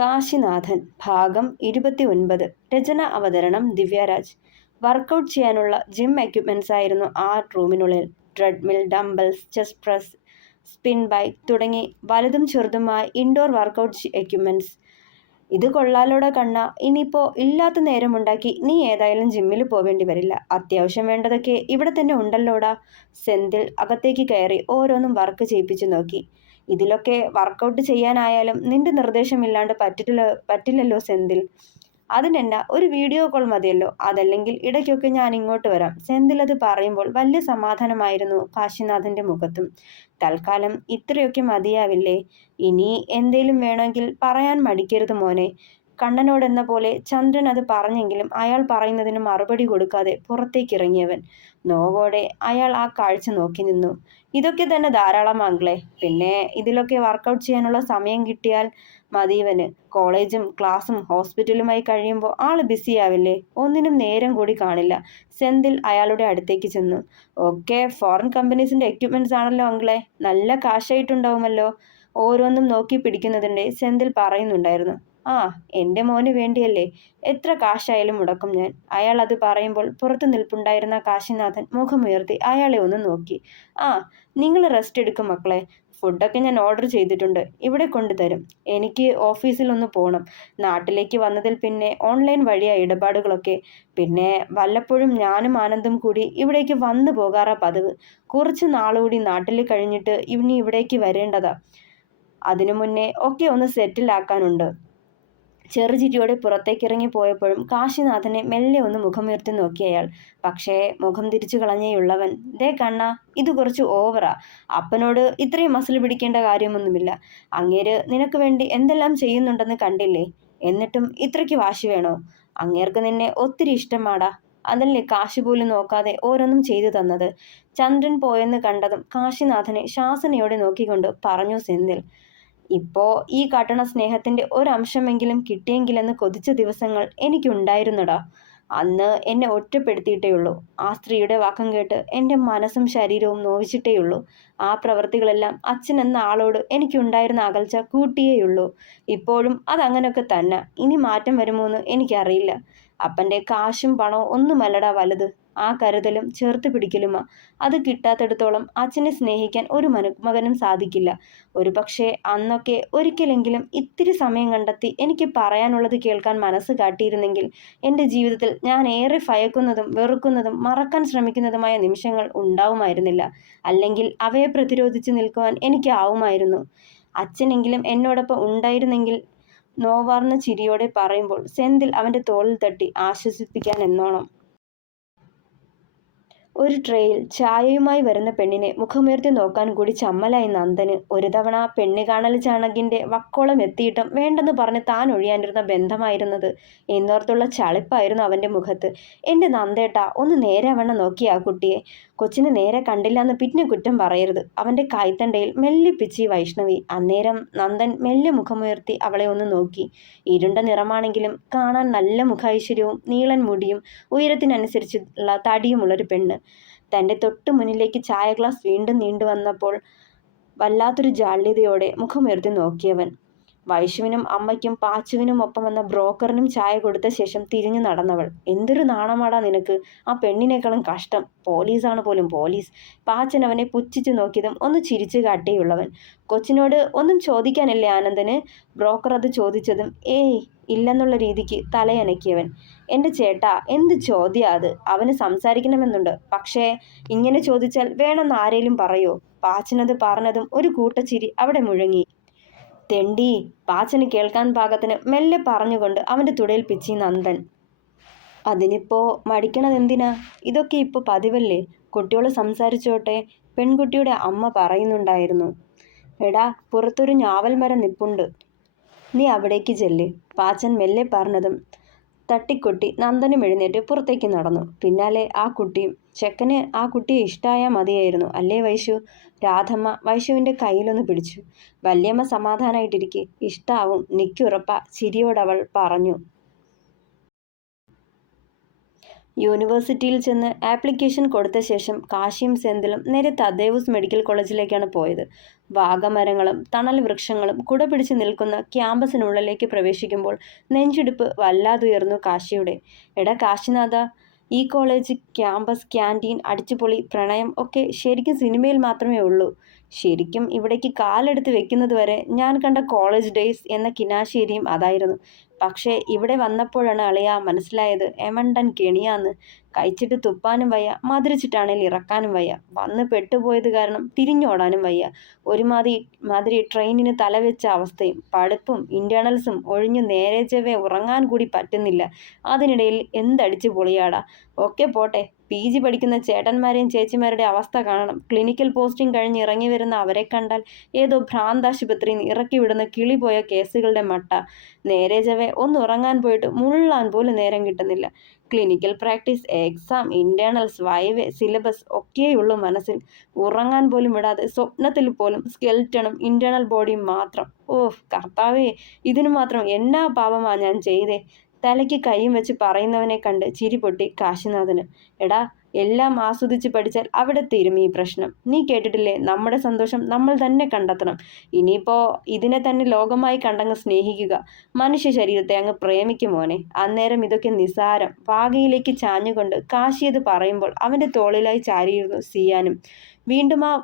കാശിനാഥൻ ഭാഗം 29. രചന അവതരണം ദിവ്യരാജ്. വർക്കൗട്ട് ചെയ്യാനുള്ള ജിം എക്യുപ്മെന്റ്സ് ആയിരുന്നു ആ റൂമിനുള്ളിൽ. Treadmill, dumbbells, chest press, spin bike തുടങ്ങി വലുതും ചെറുതുമായ ഇൻഡോർ വർക്കൗട്ട് എക്യുപ്മെന്റ്സ്. ഇത് കൊള്ളാലോടെ കണ്ണ. ഇനിയിപ്പോ ഇല്ലാത്ത നേരമുണ്ടാക്കി നീ ഏതായാലും ജിമ്മിൽ പോവേണ്ടി വരില്ല. അത്യാവശ്യം വേണ്ടതൊക്കെ ഇവിടെ തന്നെ ഉണ്ടല്ലോടാ. സെന്തിൽ അകത്തേക്ക് കയറി ഓരോന്നും വർക്ക് ചെയ്യിപ്പിച്ചു നോക്കി. ഇതിലൊക്കെ വർക്കൗട്ട് ചെയ്യാനായാലും നിന്റെ നിർദ്ദേശമില്ലാണ്ട് പറ്റില്ലല്ലോ സെന്തിൽ. അതിനെന്നാ, ഒരു വീഡിയോ കോൾ മതിയല്ലോ. അതല്ലെങ്കിൽ ഇടയ്ക്കൊക്കെ ഞാൻ ഇങ്ങോട്ട് വരാം. സെന്തിൽ അത് പറയുമ്പോൾ വലിയ സമാധാനമായിരുന്നു കാശിനാഥന്റെ മുഖത്തും. തൽക്കാലം ഇത്രയൊക്കെ മതിയാവില്ലേ? ഇനി എന്തേലും വേണമെങ്കിൽ പറയാൻ മടിക്കരുത് മോനെ. കണ്ണനോടെന്ന പോലെ ചന്ദ്രൻ അത് പറഞ്ഞെങ്കിലും അയാൾ പറയുന്നതിന് മറുപടി കൊടുക്കാതെ പുറത്തേക്കിറങ്ങിയവൻ. നോവോടെ അയാൾ ആ കാഴ്ച നോക്കി നിന്നു. ഇതൊക്കെ തന്നെ ധാരാളമാങ്കിളെ. പിന്നെ ഇതിലൊക്കെ വർക്കൗട്ട് ചെയ്യാനുള്ള സമയം കിട്ടിയാൽ മതിവന്. കോളേജും ക്ലാസ്സും ഹോസ്പിറ്റലുമായി കഴിയുമ്പോൾ ആള് ബിസിയാവില്ലേ? ഒന്നിനും നേരം കൂടി കാണില്ല. സെന്തിൽ അയാളുടെ അടുത്തേക്ക് ചെന്നു. ഒക്കെ ഫോറിൻ കമ്പനീസിന്റെ എക്യുപ്മെന്റ്സ് ആണല്ലോ അങ്കിളെ. നല്ല കാശായിട്ടുണ്ടാവുമല്ലോ. ഓരോന്നും നോക്കി പിടിക്കുന്നതിൻ്റെ സെന്തിൽ പറയുന്നുണ്ടായിരുന്നു. ആ, എൻ്റെ മോന് വേണ്ടിയല്ലേ. എത്ര കാശായാലും മുടക്കും ഞാൻ. അയാൾ അത് പറയുമ്പോൾ പുറത്തു നിൽപ്പുണ്ടായിരുന്ന കാശിനാഥൻ മുഖമുയർത്തി അയാളെ ഒന്ന് നോക്കി. ആ, നിങ്ങൾ റെസ്റ്റ് എടുക്കും മക്കളെ. ഫുഡൊക്കെ ഞാൻ ഓർഡർ ചെയ്തിട്ടുണ്ട്, ഇവിടെ കൊണ്ടുതരും. എനിക്ക് ഓഫീസിൽ ഒന്ന് പോകണം. നാട്ടിലേക്ക് വന്നതിൽ പിന്നെ ഓൺലൈൻ വഴിയാണ് ഇടപാടുകളൊക്കെ. പിന്നെ വല്ലപ്പോഴും ഞാനും ആനന്ദും കൂടി ഇവിടേക്ക് വന്നു പോകാറാ പതിവ്. കുറച്ച് നാളുകൂടി നാട്ടിൽ കഴിഞ്ഞിട്ട് ഇനി ഇവിടേക്ക് വരേണ്ടതാ. അതിനു മുന്നേ ഒക്കെ ഒന്ന് സെറ്റിലാക്കാനുണ്ട്. ചെറുചിരിയോടെ പുറത്തേക്കിറങ്ങി പോയപ്പോഴും കാശിനാഥനെ മെല്ലെ ഒന്ന് മുഖമുയർത്തി നോക്കി അയാൾ. പക്ഷേ മുഖം തിരിച്ചു കളഞ്ഞേയുള്ളവൻ. ദേ കണ്ണ, ഇത് കുറച്ച് ഓവറാ. അപ്പനോട് ഇത്രയും മസിൽ പിടിക്കേണ്ട കാര്യമൊന്നുമില്ല. അങ്ങേര് നിനക്ക് വേണ്ടി എന്തെല്ലാം ചെയ്യുന്നുണ്ടെന്ന് കണ്ടില്ലേ? എന്നിട്ടും ഇത്രയ്ക്ക് വാശി വേണോ? അങ്ങേർക്ക് നിന്നെ ഒത്തിരി ഇഷ്ടമാടാ. അതല്ലേ കാശ് പോലും നോക്കാതെ ഓരോന്നും ചെയ്തു തന്നത്. ചന്ദ്രൻ പോയെന്ന് കണ്ടതും കാശിനാഥനെ ശാസനയോടെ നോക്കിക്കൊണ്ട് പറഞ്ഞു സെന്തിൽ. ഇപ്പോ ഈ കാട്ടണ സ്നേഹത്തിന്റെ ഒരംശമെങ്കിലും കിട്ടിയെങ്കിലെന്ന് കൊതിച്ച ദിവസങ്ങൾ എനിക്കുണ്ടായിരുന്നടാ. അന്ന് എന്നെ ഒറ്റപ്പെടുത്തിയിട്ടേയുള്ളൂ. ആ സ്ത്രീയുടെ വാക്കം കേട്ട് എൻ്റെ മനസ്സും ശരീരവും നോവിച്ചിട്ടേയുള്ളൂ. ആ പ്രവൃത്തികളെല്ലാം അച്ഛൻ എന്ന ആളോട് എനിക്കുണ്ടായിരുന്ന അകൽച്ച കൂട്ടിയേയുള്ളൂ. ഇപ്പോഴും അതങ്ങനെയൊക്കെ തന്നെ. ഇനി മാറ്റം വരുമോയെന്ന് എനിക്കറിയില്ല. അപ്പൻ്റെ കാശും പണവും ഒന്നുമല്ലടാ വലുത്. ആ കരുതലും ചേർത്ത് പിടിക്കലുമാ. അത് കിട്ടാത്തിടത്തോളം അച്ഛനെ സ്നേഹിക്കാൻ ഒരു മകനും സാധിക്കില്ല. ഒരു പക്ഷേ അന്നൊക്കെ ഒരിക്കലെങ്കിലും ഇത്തിരി സമയം കണ്ടെത്തി എനിക്ക് പറയാനുള്ളത് കേൾക്കാൻ മനസ്സ് കാട്ടിയിരുന്നെങ്കിൽ എൻ്റെ ജീവിതത്തിൽ ഞാൻ ഏറെ ഭയക്കുന്നതും വെറുക്കുന്നതും മറക്കാൻ ശ്രമിക്കുന്നതുമായ നിമിഷങ്ങൾ ഉണ്ടാവുമായിരുന്നില്ല. അല്ലെങ്കിൽ അവയെ പ്രതിരോധിച്ച് നിൽക്കുവാൻ എനിക്കാവുമായിരുന്നു. അച്ഛനെങ്കിലും എന്നോടൊപ്പം ഉണ്ടായിരുന്നെങ്കിൽ. നോവാർന്ന ചിരിയോടെ പറയുമ്പോൾ സെന്തിൽ അവൻ്റെ തോളിൽ തട്ടി ആശ്വസിപ്പിക്കാൻ എന്നോണം. ഒരു ട്രേയിൽ ചായയുമായി വരുന്ന പെണ്ണിനെ മുഖമുയർത്തി നോക്കാൻ കൂടി ചമ്മലായി നന്ദന്. ഒരു തവണ പെണ്ണ് കാണൽ ചാണകിൻ്റെ വക്കോളം എത്തിയിട്ടും വേണ്ടെന്ന് പറഞ്ഞ് താൻ ഒഴിയാനിരുന്ന ബന്ധമായിരുന്നത് എന്നോർത്തുള്ള ചളിപ്പായിരുന്നു അവൻ്റെ മുഖത്ത്. എൻ്റെ നന്ദേട്ടാ, ഒന്ന് നേരെവണ്ണം നോക്കി ആ കുട്ടിയെ. കൊച്ചിന് നേരെ കണ്ടില്ലാന്ന് പിന്നെ കുറ്റം പറയരുത്. അവൻ്റെ കൈത്തണ്ടയിൽ മെല്ലെ പിച്ചി വൈഷ്ണവി. അന്നേരം നന്ദൻ മെല്ലെ മുഖമുയർത്തി അവളെ ഒന്ന് നോക്കി. ഇരുണ്ട നിറമാണെങ്കിലും കാണാൻ നല്ല മുഖൈശ്വര്യവും നീളൻ മുടിയും ഉയരത്തിനനുസരിച്ചുള്ള തടിയുമുള്ളൊരു പെണ്ണ്. തൻ്റെ തൊട്ടു മുന്നിലേക്ക് ചായ ഗ്ലാസ് വീണ്ടും നീണ്ടുവന്നപ്പോൾ വല്ലാത്തൊരു ജാള്യതയോടെ മുഖമുയർത്തി നോക്കിയവൻ. വൈശുവിനും അമ്മയ്ക്കും പാച്ചുവിനും ഒപ്പം വന്ന ബ്രോക്കറിനും ചായ കൊടുത്ത ശേഷം തിരിഞ്ഞു നടന്നവൾ. എന്തൊരു നാണമാടാ നിനക്ക്. ആ പെണ്ണിനേക്കാളും കഷ്ടം. പോലീസാണ് പോലും, പോലീസ്. പാച്ചൻ അവനെ പുച്ഛിച്ചു നോക്കിയതും ഒന്ന് ചിരിച്ചു കാട്ടിയുള്ളവൻ. കൊച്ചിനോട് ഒന്നും ചോദിക്കാനില്ലേ ആനന്ദന്? ബ്രോക്കർ അത് ചോദിച്ചതും ഏയ് ഇല്ലെന്നുള്ള രീതിക്ക് തലയനക്കിയവൻ. എൻ്റെ ചേട്ടാ, എന്ത് ചോദ്യാ അത്? അവന് സംസാരിക്കണമെന്നുണ്ട്. പക്ഷേ ഇങ്ങനെ ചോദിച്ചാൽ വേണമെന്ന് ആരേലും പറയോ? പാച്ചനത് പറഞ്ഞതും ഒരു കൂട്ടച്ചിരി അവിടെ മുഴങ്ങി. തെണ്ടി, പാച്ചന് കേൾക്കാൻ പാകത്തിന് മെല്ലെ പറഞ്ഞുകൊണ്ട് അവൻ്റെ തുടയിൽ പിച്ചി നന്ദൻ. അതിനിപ്പോ മടിക്കണതെന്തിനാ? ഇതൊക്കെ ഇപ്പോൾ പതിവല്ലേ. കുട്ടിയോട് സംസാരിച്ചോട്ടെ. പെൺകുട്ടിയുടെ അമ്മ പറയുന്നുണ്ടായിരുന്നു. എടാ, പുറത്തൊരു ഞാവൽ മരം നിപ്പുണ്ട്, നീ അവിടേക്ക് ചെല്ല്. പാച്ചൻ മെല്ലെ പറഞ്ഞതും തട്ടിക്കൊട്ടി നന്ദനും എഴുന്നേറ്റ് പുറത്തേക്ക് നടന്നു. പിന്നാലെ ആ കുട്ടിയും. ചെക്കന് ആ കുട്ടിയെ ഇഷ്ടായാൽ മതിയായിരുന്നു അല്ലേ വൈശു? രാധമ്മ വൈശുവിൻ്റെ കയ്യിലൊന്ന് പിടിച്ചു. വല്യമ്മ സമാധാനായിട്ടിരിക്കെ. ഇഷ്ടാവും, നിക്കുറപ്പാ, ചിരിയോടവൾ പറഞ്ഞു. യൂണിവേഴ്സിറ്റിയിൽ ചെന്ന് ആപ്ലിക്കേഷൻ കൊടുത്ത ശേഷം കാശിയും സെന്തിലും നേരെ തദേവുസ് മെഡിക്കൽ കോളേജിലേക്കാണ് പോയത്. വാഗമരങ്ങളും തണൽ വൃക്ഷങ്ങളും കുട പിടിച്ച് നിൽക്കുന്ന ക്യാമ്പസിനുള്ളിലേക്ക് പ്രവേശിക്കുമ്പോൾ നെഞ്ചിടിപ്പ് വല്ലാതുയർന്നു കാശിയുടെ. എടാ കാശിനാഥ, ഈ കോളേജ്, ക്യാമ്പസ്, ക്യാൻറ്റീൻ, അടിച്ചുപൊളി, പ്രണയം ഒക്കെ ശരിക്കും സിനിമയിൽ മാത്രമേ ഉള്ളൂ. ശരിക്കും ഇവിടേക്ക് കാലെടുത്ത് വെക്കുന്നത് വരെ ഞാൻ കണ്ട കോളേജ് ഡേയ്സ് എന്ന കിനാശേരിയും അതായിരുന്നു. പക്ഷേ ഇവിടെ വന്നപ്പോഴാണ് അളിയാ മനസ്സിലായത്, എമണ്ടൻ കെണിയാന്ന്. കഴിച്ചിട്ട് തുപ്പാനും വയ്യ, മധുരിച്ചിട്ടാണേൽ ഇറക്കാനും വയ്യ. വന്ന് പെട്ടുപോയത് കാരണം തിരിഞ്ഞോടാനും വയ്യ. മാതിരി ട്രെയിനിന് തലവെച്ച അവസ്ഥയും പഠിപ്പും ഇന്റേണൽസും ഒഴിഞ്ഞു നേരെ ചെവ്വേ ഉറങ്ങാൻ കൂടി പറ്റുന്നില്ല. അതിനിടയിൽ എന്തടിച്ച് പൊളിയാടാ. ഒക്കെ പോട്ടെ, PG പഠിക്കുന്ന ചേട്ടന്മാരെയും ചേച്ചിമാരുടെ അവസ്ഥ കാണണം. ക്ലിനിക്കൽ പോസ്റ്റിംഗ് കഴിഞ്ഞ് ഇറങ്ങി വരുന്ന അവരെ കണ്ടാൽ ഏതോ ഭ്രാന്താശുപത്രിയിൽ നിന്ന് ഇറക്കി വിടുന്ന കിളി പോയ കേസുകളുടെ മട്ട. നേരെ ചവേ ഒന്ന് ഉറങ്ങാൻ പോയിട്ട് മുള്ളാൻ പോലും നേരം കിട്ടുന്നില്ല. Clinical practice, exam, internals, viva, syllabus ഒക്കെയുള്ളൂ മനസ്സിൽ. ഉറങ്ങാൻ പോലും വിടാതെ സ്വപ്നത്തിൽ പോലും സ്കെൽറ്റണും ഇന്റേണൽ ബോഡിയും മാത്രം. ഓഹ് കർത്താവേ, ഇതിനു മാത്രം എന്നാ പാപമാ ഞാൻ ചെയ്തേ. തലയ്ക്ക് കൈയും വെച്ച് പറയുന്നവനെ കണ്ട് ചിരി പൊട്ടി കാശിനാഥന്. എടാ, എല്ലാം ആസ്വദിച്ച് പഠിച്ചാൽ അവിടെ തീരും ഈ പ്രശ്നം. നീ കേട്ടിട്ടില്ലേ, നമ്മുടെ സന്തോഷം നമ്മൾ തന്നെ കണ്ടെത്തണം. ഇനിയിപ്പോ ഇതിനെ തന്നെ ലോകമായി കണ്ടങ്ങ് സ്നേഹിക്കുക. മനുഷ്യ ശരീരത്തെ അങ്ങ് പ്രേമിക്കും മോനെ. അന്നേരം ഇതൊക്കെ നിസാരം. വാഗയിലേക്ക് ചാഞ്ഞുകൊണ്ട് കാശിയത് പറയുമ്പോൾ അവന്റെ തോളിലായി ചാരിയിരുന്നു സിയാനും. വീണ്ടും ആ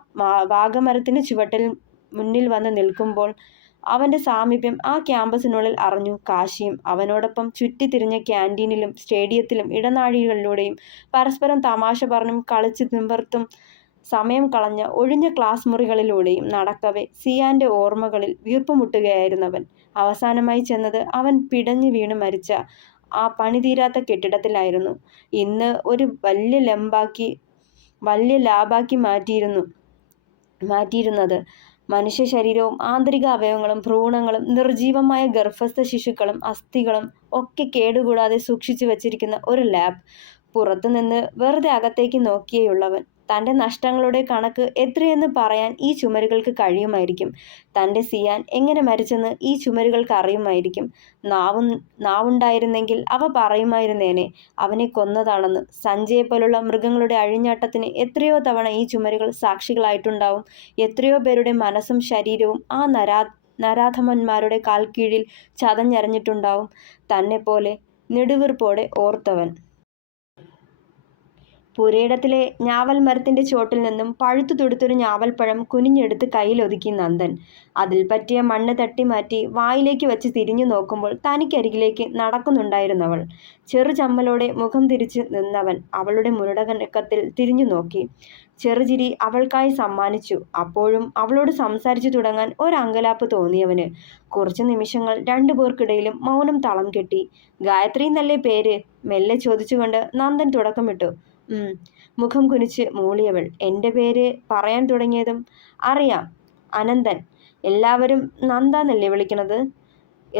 വാഗമരത്തിന് ചുവട്ടിൽ മുന്നിൽ വന്ന് നിൽക്കുമ്പോൾ അവന്റെ സാമീപ്യം ആ ക്യാമ്പസിനുള്ളിൽ അറിഞ്ഞു കാശിയും. അവനോടൊപ്പം ചുറ്റിത്തിരിഞ്ഞ ക്യാൻറ്റീനിലും സ്റ്റേഡിയത്തിലും ഇടനാഴികളിലൂടെയും പരസ്പരം തമാശ പറഞ്ഞും കളിച്ച് തിമ്പർത്തും സമയം കളഞ്ഞ ഒഴിഞ്ഞ ക്ലാസ് മുറികളിലൂടെയും നടക്കവേ സിയാന്റെ ഓർമ്മകളിൽ വീർപ്പുമുട്ടുകയായിരുന്നവൻ. അവസാനമായി ചെന്നത് അവൻ പിടഞ്ഞു വീണ് മരിച്ച ആ പണിതീരാത്ത കെട്ടിടത്തിലായിരുന്നു. ഇന്ന് ഒരു വലിയ ലാബാക്കി മാറ്റിയിരുന്നത്. മനുഷ്യ ശരീരവും ആന്തരിക അവയവങ്ങളും ഭ്രൂണങ്ങളും നിർജീവമായ ഗർഭസ്ഥ ശിശുക്കളും അസ്ഥികളും ഒക്കെ കേടുകൂടാതെ സൂക്ഷിച്ചു വച്ചിരിക്കുന്ന ഒരു ലാബ്. പുറത്തുനിന്ന് വെറുതെ അകത്തേക്ക് നോക്കിയേയുള്ളവൻ. തൻ്റെ നഷ്ടങ്ങളുടെ കണക്ക് എത്രയെന്ന് പറയാൻ ഈ ചുമരുകൾക്ക് കഴിയുമായിരിക്കും. തൻ്റെ സിയാൻ എങ്ങനെ മരിച്ചെന്ന് ഈ ചുമരുകൾക്ക് അറിയുമായിരിക്കും. നാവുണ്ടായിരുന്നെങ്കിൽ അവ പറയുമായിരുന്നേനെ അവനെ കൊന്നതാണെന്ന്. സഞ്ജയെപ്പോലുള്ള മൃഗങ്ങളുടെ അഴിഞ്ഞാട്ടത്തിന് എത്രയോ തവണ ഈ ചുമരുകൾ സാക്ഷികളായിട്ടുണ്ടാവും. എത്രയോ പേരുടെ മനസ്സും ശരീരവും ആ നരാധമന്മാരുടെ കാൽക്കീഴിൽ ചതഞ്ഞരഞ്ഞിട്ടുണ്ടാവും. തന്നെപ്പോലെ നെടുവീർപ്പോടെ ഓർത്തവൻ. പുരയിടത്തിലെ ഞാവൽ മരത്തിന്റെ ചോട്ടിൽ നിന്നും പഴുത്തു തുടുത്തൊരു ഞാവൽപ്പഴം കുനിഞ്ഞെടുത്ത് കയ്യിലൊതുക്കി നന്ദൻ. അതിൽ പറ്റിയ മണ്ണ് തട്ടിമാറ്റി വായിലേക്ക് വച്ച് തിരിഞ്ഞു നോക്കുമ്പോൾ തനിക്കരികിലേക്ക് നടക്കുന്നുണ്ടായിരുന്നവൾ. ചെറുചമ്മലോടെ മുഖം തിരിച്ച് നിന്നവൻ അവളുടെ മുരടകത്തിൽ തിരിഞ്ഞു നോക്കി. ചെറുചിരി അവൾക്കായി സമ്മാനിച്ചു. അപ്പോഴും അവളോട് സംസാരിച്ചു തുടങ്ങാൻ ഒരങ്കലാപ്പ് തോന്നിയവന്. കുറച്ചു നിമിഷങ്ങൾ രണ്ടുപേർക്കിടയിലും മൗനം തളം കെട്ടി. ഗായത്രി എന്നല്ലേ പേര്? മെല്ലെ ചോദിച്ചുകൊണ്ട് നന്ദൻ തുടക്കമിട്ടു. മുഖം കുനിച്ച് മൂളിയവൾ. എൻ്റെ പേര് പറയാൻ തുടങ്ങിയതും അറിയാം, അനന്തൻ. എല്ലാവരും നന്ദാന്നല്ലേ വിളിക്കണത്?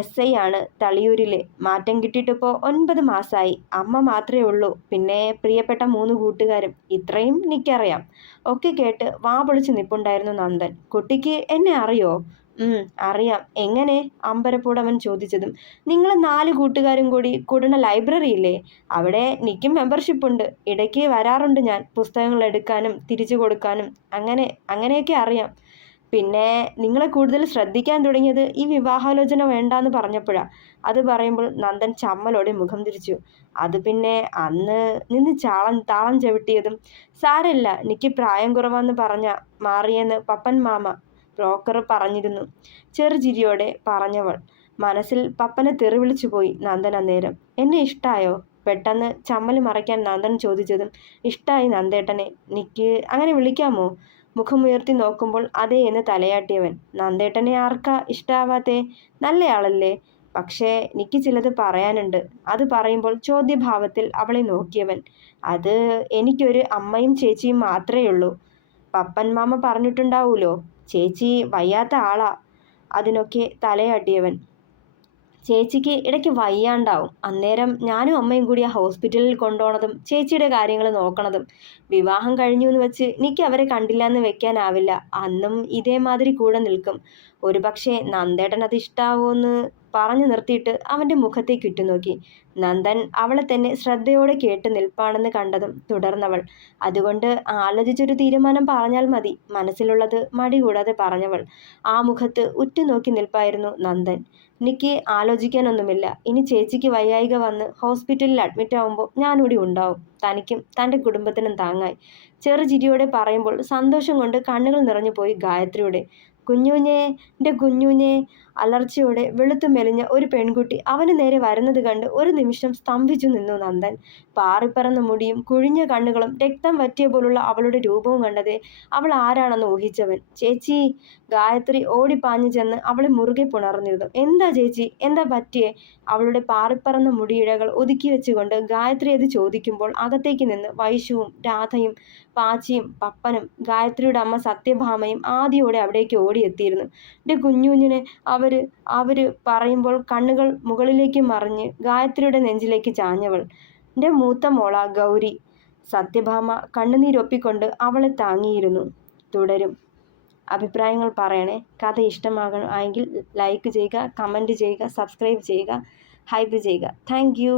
SI ആണ് തളിയൂരിലെ. മാറ്റം കിട്ടിയിട്ടിപ്പോൾ 9 മാസമായി. അമ്മ മാത്രമേ ഉള്ളൂ, പിന്നെ പ്രിയപ്പെട്ട 3 കൂട്ടുകാരും. ഇത്രയും എനിക്കറിയാം. ഒക്കെ കേട്ട് വാ പൊളിച്ച് നിൽപ്പുണ്ടായിരുന്നു നന്ദൻ. കുട്ടിക്ക് എന്നെ അറിയോ? അറിയാം. എങ്ങനെ? അമ്പരപ്പോടവൻ ചോദിച്ചതും. നിങ്ങൾ 4 കൂട്ടുകാരും കൂടി കൂടുന്ന ലൈബ്രറി ഇല്ലേ? അവിടെ എനിക്കും മെമ്പർഷിപ്പ് ഉണ്ട്. ഇടയ്ക്ക് വരാറുണ്ട് ഞാൻ. പുസ്തകങ്ങൾ എടുക്കാനും തിരിച്ചു കൊടുക്കാനും. അങ്ങനെയൊക്കെ അറിയാം. പിന്നെ നിങ്ങളെ കൂടുതൽ ശ്രദ്ധിക്കാൻ തുടങ്ങിയത് ഈ വിവാഹാലോചന വേണ്ടാന്ന് പറഞ്ഞപ്പോഴാ. അത് പറയുമ്പോൾ നന്ദൻ ചമ്മലോടെ മുഖം തിരിച്ചു. അത് പിന്നെ അന്ന് നിന്ന് താളം ചവിട്ടിയതും. സാരമില്ല, എനിക്ക് പ്രായം കുറവാന്ന് മാറിയെന്ന് പപ്പൻ മാമ ബ്രോക്കർ പറഞ്ഞിരുന്നു. ചെറുചിരിയോടെ പറഞ്ഞവൾ. മനസ്സിൽ പപ്പനെ തെറിവിളിച്ചു പോയി നന്ദൻ അന്നേരം. എന്നെ ഇഷ്ടായോ? പെട്ടെന്ന് ചമ്മൽ മറയ്ക്കാൻ നന്ദൻ ചോദിച്ചതും. ഇഷ്ടായി നന്ദേട്ടനെ. നിക്ക് അങ്ങനെ വിളിക്കാമോ? മുഖമുയർത്തി നോക്കുമ്പോൾ അതേ എന്ന് തലയാട്ടിയവൻ. നന്ദേട്ടനെ ആർക്കാ ഇഷ്ടാവാത്തേ? നല്ലയാളല്ലേ? പക്ഷേ എനിക്ക് ചിലത് പറയാനുണ്ട്. അത് പറയുമ്പോൾ ചോദ്യഭാവത്തിൽ അവളെ നോക്കിയവൻ. അത് എനിക്കൊരു അമ്മയും ചേച്ചിയും മാത്രമേ ഉള്ളൂ. പപ്പൻ മാമ പറഞ്ഞിട്ടുണ്ടാവൂലോ. ചേച്ചി വയ്യാത്ത ആളാ. അതിനൊക്കെ തലയാട്ടിയവൻ. ചേച്ചിക്ക് ഇടയ്ക്ക് വയ്യാണ്ടാവും. അന്നേരം ഞാനും അമ്മയും കൂടി ആ ഹോസ്പിറ്റലിൽ കൊണ്ടുപോണതും ചേച്ചിയുടെ കാര്യങ്ങൾ നോക്കണതും. വിവാഹം കഴിഞ്ഞു എന്ന് വെച്ച് എനിക്ക് അവരെ കണ്ടില്ല എന്ന് വെക്കാനാവില്ല. അന്നും ഇതേമാതിരി കൂടെ നിൽക്കും. ഒരുപക്ഷെ നന്ദേട്ടൻ അത് ഇഷ്ടാവോന്ന് പറഞ്ഞു നിർത്തിയിട്ട് അവൻ്റെ മുഖത്തേക്ക് ഉറ്റുനോക്കി. നന്ദൻ അവളെ തന്നെ ശ്രദ്ധയോടെ കേട്ട് നിൽപ്പാണെന്ന് കണ്ടതും തുടർന്നവൾ. അതുകൊണ്ട് ആലോചിച്ചൊരു തീരുമാനം പറഞ്ഞാൽ മതി, മനസ്സിലുള്ളത് മടി കൂടാതെ പറഞ്ഞവൾ. ആ മുഖത്ത് ഉറ്റുനോക്കി നിൽപ്പായിരുന്നു നന്ദൻ. എനിക്ക് ആലോചിക്കാനൊന്നുമില്ല. ഇനി ചേച്ചിക്ക് വയ്യായിക വന്ന് ഹോസ്പിറ്റലിൽ അഡ്മിറ്റ് ആവുമ്പോൾ ഞാനിവിടെ ഉണ്ടാവും, തനിക്കും തൻ്റെ കുടുംബത്തിനും താങ്ങായി. ചെറുചിരിയോടെ പറയുമ്പോൾ സന്തോഷം കൊണ്ട് കണ്ണുകൾ നിറഞ്ഞു പോയി ഗായത്രിയുടെ. കുഞ്ഞുഞ്ഞേ, എൻ്റെ കുഞ്ഞുഞ്ഞേ. അലർച്ചയോടെ വെളുത്തു മെലിഞ്ഞ ഒരു പെൺകുട്ടി അവന് നേരെ വരുന്നത് കണ്ട് ഒരു നിമിഷം സ്തംഭിച്ചു നിന്നു നന്ദൻ. പാറിപ്പറന്ന മുടിയും കുഴിഞ്ഞ കണ്ണുകളും രക്തം വറ്റിയ പോലുള്ള അവളുടെ രൂപവും കണ്ടതേ അവൾ ആരാണെന്ന് ഊഹിച്ചവൻ. ചേച്ചി! ഗായത്രി ഓടിപ്പാഞ്ഞു ചെന്ന് അവളെ മുറുകെ പുണർന്നിരുന്നു. എന്താ ചേച്ചി, എന്താ പറ്റിയേ? അവളുടെ പാറിപ്പറന്ന മുടിയിഴകൾ ഒതുക്കി വെച്ചുകൊണ്ട് ഗായത്രി അത് ചോദിക്കുമ്പോൾ അകത്തേക്ക് നിന്ന് വൈശുവും രാധയും പാച്ചിയും പപ്പനും ഗായത്രിയുടെ അമ്മ സത്യഭാമയും ആദ്യയോടെ അവിടേക്ക് ഓടിയെത്തിയിരുന്നു. എൻ്റെ കുഞ്ഞുഞ്ഞിനെ അവര് പറയുമ്പോൾ കണ്ണുകൾ മുകളിലേക്ക് മറിഞ്ഞ് ഗായത്രിയുടെ നെഞ്ചിലേക്ക് ചാഞ്ഞവൾ. എൻ്റെ മൂത്ത മോള ഗൗരി. സത്യഭാമ കണ്ണുനീരൊപ്പിക്കൊണ്ട് അവളെ താങ്ങിയിരുന്നു. തുടരും. അഭിപ്രായങ്ങൾ പറയണേ. കഥ ഇഷ്ടമാകണമെങ്കിൽ ലൈക്ക് ചെയ്യുക, കമൻറ്റ് ചെയ്യുക, സബ്സ്ക്രൈബ് ചെയ്യുക, ഹൈപ്പ് ചെയ്യുക. Thank you.